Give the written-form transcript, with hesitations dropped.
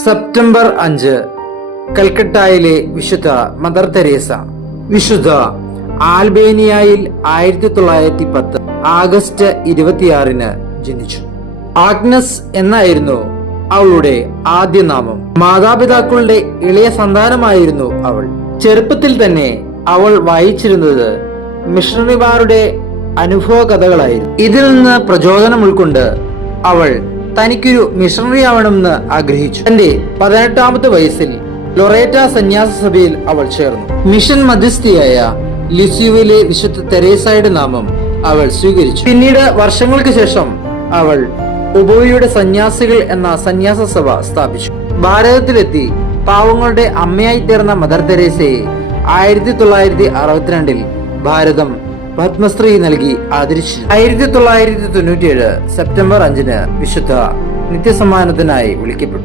September 5 കൽക്കട്ടയിലെ വിശുദ്ധ mother Teresa. വിശുദ്ധ ആൽബേനിയയിൽ 1910 August 26 ജനിച്ചു. ആഗ്നസ് എന്നായിരുന്നു അവളുടെ ആദ്യ നാമം. മാതാപിതാക്കളുടെ ഇളയ സന്താനമായിരുന്നു അവൾ. ചെറുപ്പത്തിൽ തന്നെ അവൾ വായിച്ചിരുന്നത് മിഷണറിമാരുടെ അനുഭവ കഥകളായിരുന്നു. ഇതിൽ നിന്ന് പ്രചോദനം ഉൾക്കൊണ്ട് അവൾ തനിക്കൊരു മിഷണറി ആവണമെന്ന് ആഗ്രഹിച്ചു. തന്റെ 18ാമത്തെ വയസ്സിൽ ലൊറേറ്റ സന്യാസ സഭയിൽ അവൾ ചേർന്നു. മിഷൻ മധ്യസ്ഥയായ ലിസ്യുവിലെ വിശുദ്ധ തെരേസയുടെ നാമം അവൾ സ്വീകരിച്ചു. പിന്നീട് വർഷങ്ങൾക്ക് ശേഷം അവൾ ഉബോയുടെ സന്യാസികൾ എന്ന സന്യാസ സഭ സ്ഥാപിച്ചു. ഭാരതത്തിലെത്തി പാവങ്ങളുടെ അമ്മയായി തീർന്ന മദർ തെരേസയെ 1962 ഭാരതം പത്മശ്രീ നൽകി ആദരിച്ചു. 1997 സെപ്റ്റംബർ 5 വിശുദ്ധ നിത്യസമ്മാനത്തിനായി വിളിക്കപ്പെട്ടു.